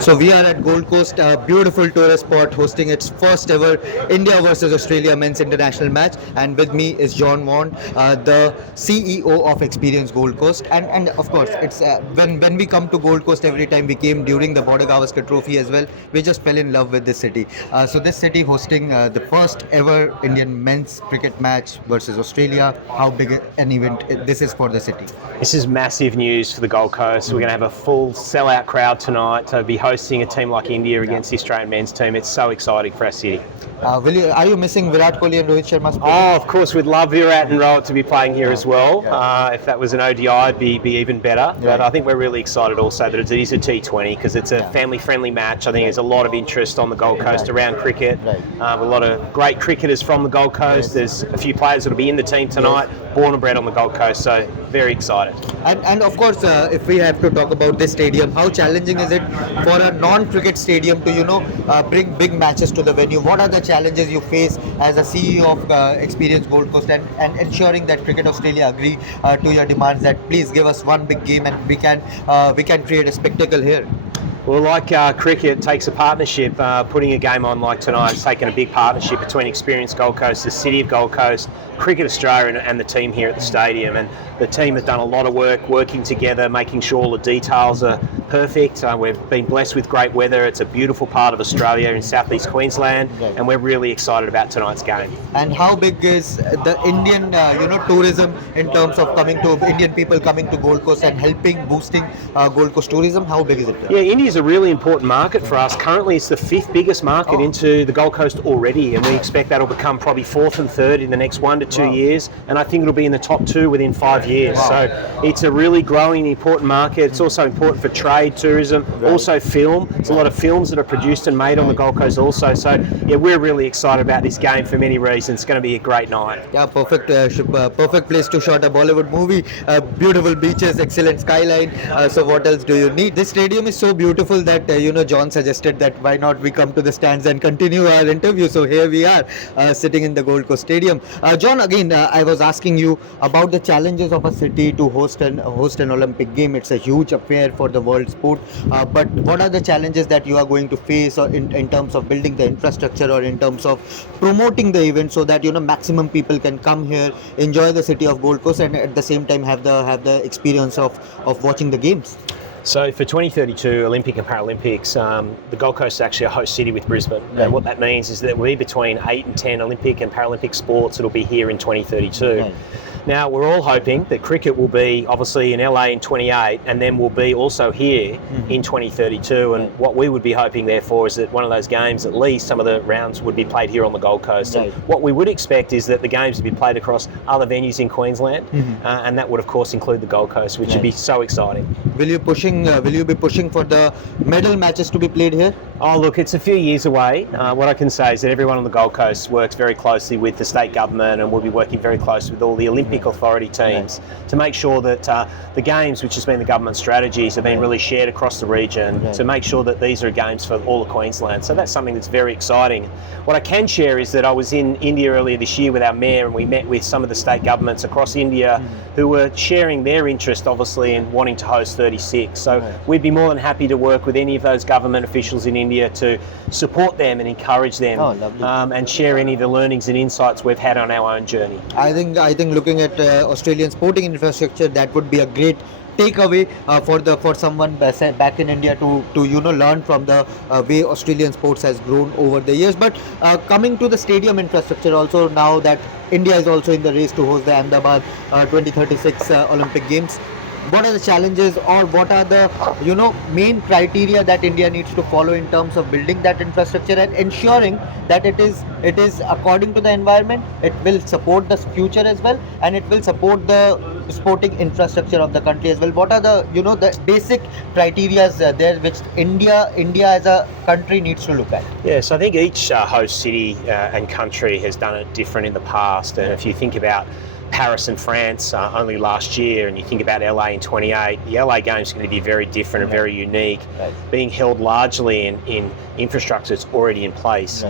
So we are at Gold Coast, a beautiful tourist spot hosting its first ever India versus Australia men's international match. And with me is John Vaughan, the CEO of Experience Gold Coast. And of course, it's when we come to Gold Coast every time we came during the Border Gavaskar Trophy as well, we just fell in love with this city. So this city hosting the first ever Indian men's cricket match versus Australia. How big an event this is for the city? This is massive news for the Gold Coast. We're going to have a full sellout crowd tonight to be hosting a team like India against the Australian men's team. It's so exciting for our city. Are you missing Virat Kohli and Rohit Sharma's play? Oh, of course, we'd love Virat and Rohit to be playing here as well. If that was an ODI, it'd be even better. But I think we're really excited also that it is a T20 because it's a family-friendly match. I think there's a lot of interest on the Gold Coast around cricket. A lot of great cricketers from the Gold Coast. There's a few players that'll be in the team tonight, born and bred on the Gold Coast. So very excited. And of course, if we have to talk about this stadium, how challenging is it for a non-cricket stadium to bring big matches to the venue? What are the challenges you face as a CEO of Experience Gold Coast and ensuring that Cricket Australia agree to your demands that please give us one big game and we can create a spectacle here? Well, like cricket takes a partnership, putting a game on like tonight, it's taken a big partnership between Experience Gold Coast, the City of Gold Coast, Cricket Australia and the team here at the stadium. And the team have done a lot of work working together, making sure all the details are perfect. We've been blessed with great weather. It's a beautiful part of Australia in southeast Queensland, and we're really excited about tonight's game. And how big is the Indian tourism in terms of Indian people coming to Gold Coast and helping boosting Gold Coast tourism? How big is it? Yeah, India's a really important market for us. Currently, it's the 5th biggest market into the Gold Coast already, and we expect that'll become probably 4th and 3rd in the next 1 to 2 years, and I think it'll be in the top 2 within 5 years. So it's a really growing, important market. It's also important for trade, tourism, also film. There's a lot of films that are produced and made on the Gold Coast also. So yeah, we're really excited about this game for many reasons. It's going to be a great night. Yeah, perfect place to shoot a Bollywood movie. Beautiful beaches, excellent skyline. So what else do you need? This stadium is so beautiful that John suggested that why not we come to the stands and continue our interview. So here we are sitting in the Gold Coast Stadium. John, again, I was asking you about the challenges of a city to host an Olympic game. It's a huge affair for the world sport. But what are the challenges that you are going to face or in terms of building the infrastructure or in terms of promoting the event so that maximum people can come here, enjoy the city of Gold Coast, and at the same time have the experience of watching the games? So for 2032 Olympic and Paralympics, the Gold Coast is actually a host city with Brisbane. And what that means is that we'll be between 8 and 10 Olympic and Paralympic sports that'll be here in 2032. Now, we're all hoping that cricket will be obviously in LA in 28 and then will be also here in 2032. And what we would be hoping, therefore, is that one of those games, at least some of the rounds, would be played here on the Gold Coast. And what we would expect is that the games would be played across other venues in Queensland, and that would, of course, include the Gold Coast, which would be so exciting. Will you be pushing for the medal matches to be played here? Oh, look, it's a few years away. What I can say is that everyone on the Gold Coast works very closely with the state government, and we'll be working very closely with all the Olympic authority teams to make sure that the games, which has been the government strategies, have been really shared across the region to make sure that these are games for all of Queensland. So that's something that's very exciting. What I can share is that I was in India earlier this year with our mayor, and we met with some of the state governments across India who were sharing their interest, obviously, in wanting to host 36. So we'd be more than happy to work with any of those government officials in India to support them and encourage them, and share any of the learnings and insights we've had on our own journey. I think looking at Australian sporting infrastructure, that would be a great takeaway for someone back in India to learn from the way Australian sports has grown over the years. But coming to the stadium infrastructure also, now that India is also in the race to host the Ahmedabad 2036 Olympic Games, what are the challenges or what are the main criteria that India needs to follow in terms of building that infrastructure and ensuring that it is according to the environment, it will support the future as well, and it will support the sporting infrastructure of the country as well? What are the the basic criteria there which India as a country needs to look at? Yes, I think each host city and country has done it different in the past, and if you think about Paris and France only last year, and you think about LA in 28, the LA Games are going to be very different and very unique, being held largely in infrastructure that's already in place.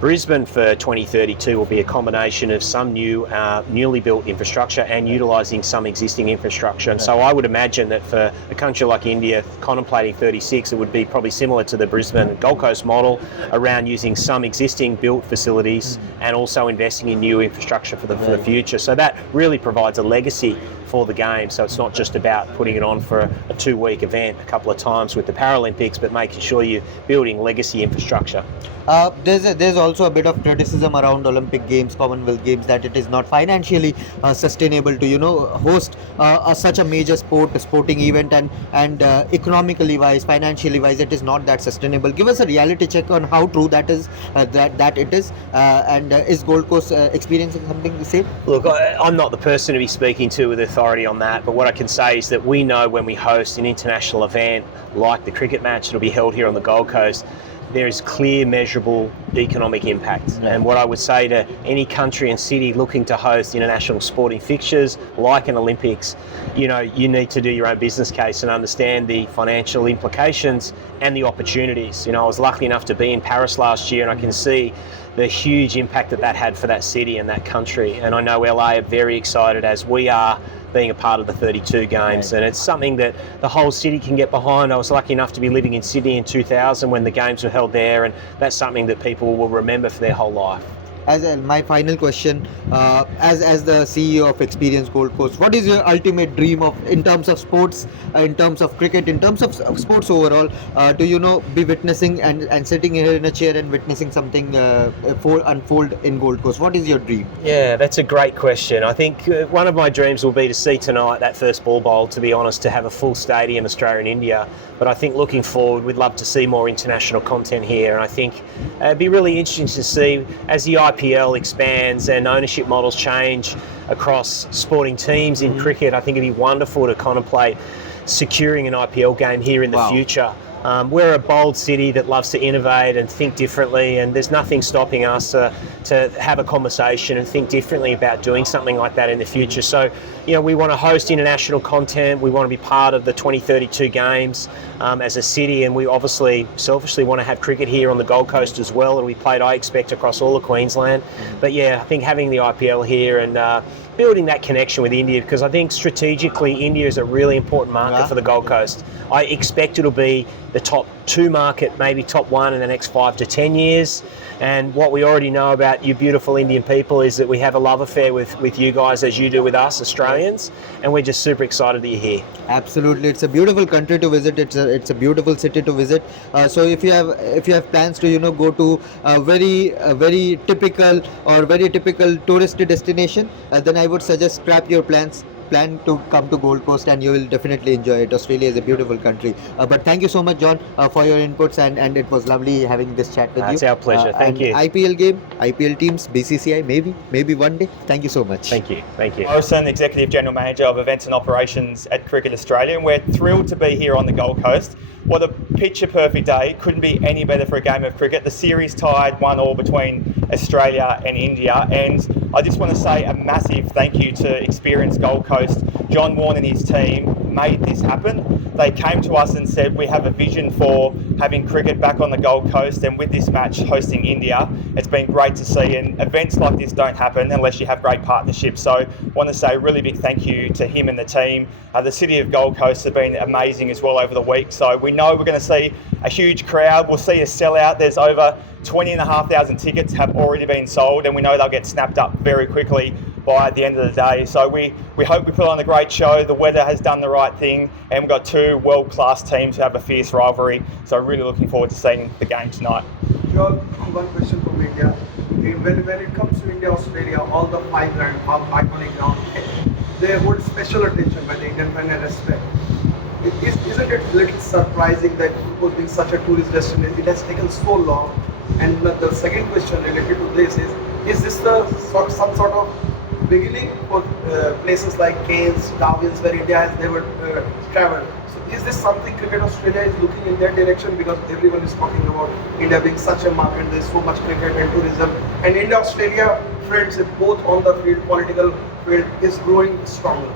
Brisbane for 2032 will be a combination of some newly built infrastructure and utilising some existing infrastructure. And so I would imagine that for a country like India contemplating 36, it would be probably similar to the Brisbane and Gold Coast model around using some existing built facilities and also investing in new infrastructure for the future. So that really provides a legacy for the game. So it's not just about putting it on for a 2-week event a couple of times with the Paralympics, but making sure you're building legacy infrastructure. There's also a bit of criticism around Olympic Games, Commonwealth Games, that it is not financially sustainable to host such a major sporting event, and economically wise, financially wise, it is not that sustainable. Give us a reality check on how true that is, that it is, and is Gold Coast experiencing something the same? Look, I'm not the person to be speaking to with authority on that, but what I can say is that we know when we host an international event like the cricket match that'll be held here on the Gold Coast, there is clear, measurable economic impact. And what I would say to any country and city looking to host international sporting fixtures like an Olympics, you need to do your own business case and understand the financial implications and the opportunities. I was lucky enough to be in Paris last year, and I can see the huge impact that had for that city and that country. And I know LA are very excited, as we are, being a part of the 32 games, and it's something that the whole city can get behind. I was lucky enough to be living in Sydney in 2000 when the games were held there, and that's something that people will remember for their whole life. As my final question, as the CEO of Experience Gold Coast, what is your ultimate dream in terms of sports, in terms of cricket, in terms of sports overall, to be witnessing and sitting here in a chair and witnessing something unfold in Gold Coast? What is your dream? Yeah, that's a great question. I think one of my dreams will be to see tonight that first ball bowl, to be honest, to have a full stadium, Australia and India. But I think looking forward, we'd love to see more international content here, and I think it'd be really interesting to see as the IPL expands and ownership models change across sporting teams in cricket. I think it'd be wonderful to contemplate securing an IPL game here in the future. We're a bold city that loves to innovate and think differently, and there's nothing stopping us to have a conversation and think differently about doing something like that in the future. So, we want to host international content. We want to be part of the 2032 games as a city, and we obviously selfishly want to have cricket here on the Gold Coast as well. It'll be played, I expect, across all of Queensland. But I think having the IPL here and building that connection with India, because I think strategically India is a really important market for the Gold Coast. I expect it'll be the top 2 market, maybe top 1 in the next 5 to 10 years. And what we already know about you beautiful Indian people is that we have a love affair with you guys, as you do with us Australians, and we're just super excited that you're here. Absolutely, it's a beautiful country to visit. It's a beautiful city to visit. So if you have plans to go to a very typical touristy destination, then I would suggest scrap your plan to come to Gold Coast, and you will definitely enjoy it. Australia is a beautiful country. But thank you so much, John, for your inputs, and it was lovely having this chat with you. It's our pleasure. Thank you. IPL game, IPL teams, BCCI, maybe one day. Thank you so much. Thank you. Morrison, Executive General Manager of Events and Operations at Cricket Australia, and we're thrilled to be here on the Gold Coast. What a picture-perfect day. Couldn't be any better for a game of cricket. The series tied 1-1 between Australia and India, and I just want to say a massive thank you to Experience Gold Coast. John Vaughan and his team made this happen. They came to us and said, we have a vision for having cricket back on the Gold Coast, and with this match hosting India, it's been great to see, and events like this don't happen unless you have great partnerships. So I want to say a really big thank you to him and the team. The City of Gold Coast have been amazing as well over the week, so we know we're going to see a huge crowd. We'll see a sellout. There's over 20,500 tickets have already been sold, and we know they'll get snapped up very quickly by the end of the day. So we hope we put on a great show. The weather has done the right thing, and we've got 2 world-class teams who have a fierce rivalry. So really looking forward to seeing the game tonight. John, one question from India. When it comes to India, Australia, all the 5 iconic grounds, they hold special attention by the Indian fan and respect. Isn't it a little surprising that it was being such a tourist destination, it has taken so long? And the second question related to this is this some sort of beginning for places like Cairns, Darwin's, where India has never traveled? So is this something Cricket Australia is looking in their direction? Because everyone is talking about India being such a market, there's so much cricket and tourism, and India-Australia friends both on the field, political field, is growing stronger.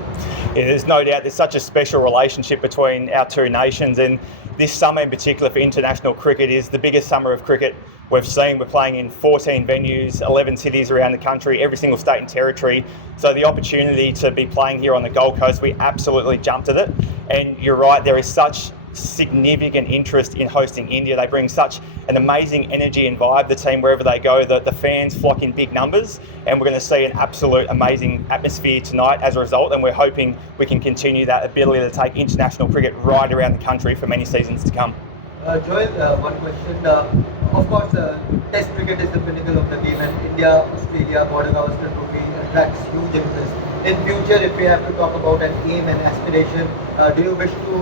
Yeah, there's no doubt there's such a special relationship between our 2 nations, and this summer in particular for international cricket is the biggest summer of cricket we've seen. We're playing in 14 venues, 11 cities around the country, every single state and territory. So the opportunity to be playing here on the Gold Coast, we absolutely jumped at it. And you're right, there is such significant interest in hosting India. They bring such an amazing energy and vibe, the team, wherever they go. The fans flock in big numbers, and we're going to see an absolute amazing atmosphere tonight as a result, and we're hoping we can continue that ability to take international cricket right around the country for many seasons to come. Joel, one question. Of course, Test cricket is the pinnacle of the game, and India, Australia, Border Gavaskar Trophy attracts huge interest. In future, if we have to talk about an aim and aspiration, do you wish to,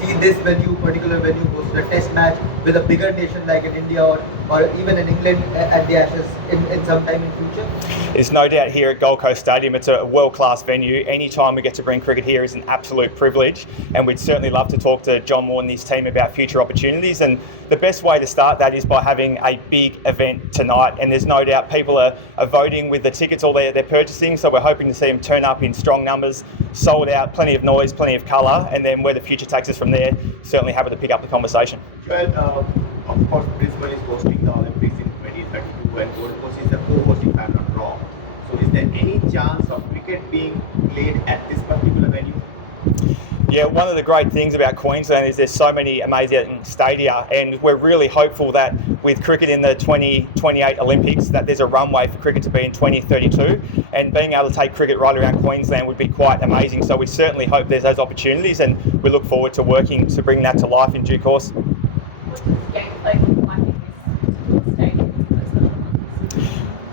see this venue, particular venue, host a Test match with a bigger nation like in India or even in England at the Ashes in some time in future? There's no doubt here at Gold Coast Stadium, it's a world-class venue. Anytime we get to bring cricket here is an absolute privilege, and we'd certainly love to talk to John Vaughan and his team about future opportunities. And the best way to start that is by having a big event tonight, and there's no doubt people are voting with the tickets or they're purchasing, so we're hoping to see them turn up in strong numbers, sold out, plenty of noise, plenty of colour, and then where the future takes us from there, certainly happy to pick up the conversation. Well, of course, Brisbane is hosting the Olympics in 2032 and Gold Coast is the co-hosting, if I'm not wrong. So is there any chance of cricket being played at this particular venue? Yeah, one of the great things about Queensland is there's so many amazing stadia, and we're really hopeful that with cricket in the 2028 Olympics that there's a runway for cricket to be in 2032, and being able to take cricket right around Queensland would be quite amazing. So we certainly hope there's those opportunities, and we look forward to working to bring that to life in due course. What does gameplay look like in this stadium?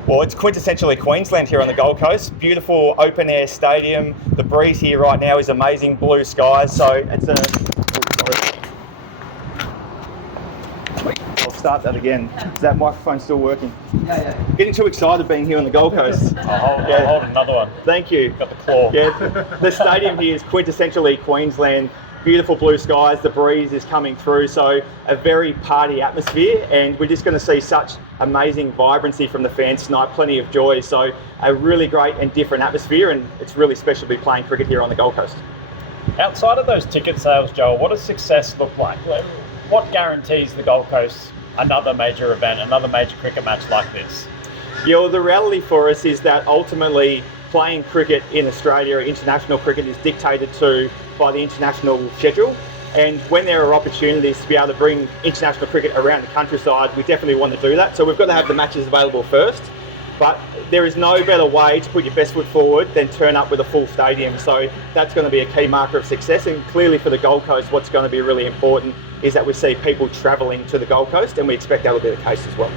Well, it's quintessentially Queensland here on the Gold Coast. Beautiful open air stadium. The breeze here right now is amazing, blue skies. So it's I'll start that again. Is that microphone still working? Yeah. Getting too excited being here on the Gold Coast. I'll hold another one. Thank you. Got the claw. Yeah, the stadium here is quintessentially Queensland. Beautiful blue skies, the breeze is coming through, so a very party atmosphere, and we're just going to see such amazing vibrancy from the fans tonight, plenty of joy, so a really great and different atmosphere, and it's really special to be playing cricket here on the Gold Coast. Outside of those ticket sales, Joel, what does success look like? What guarantees the Gold Coast another major event, another major cricket match like this? Yeah, well, the reality for us is that ultimately playing cricket in Australia, international cricket, is dictated to by the international schedule, and when there are opportunities to be able to bring international cricket around the countryside, we definitely want to do that. So we've got to have the matches available first, but there is no better way to put your best foot forward than turn up with a full stadium. So that's going to be a key marker of success, and clearly for the Gold Coast what's going to be really important is that we see people travelling to the Gold Coast, and we expect that will be the case as well.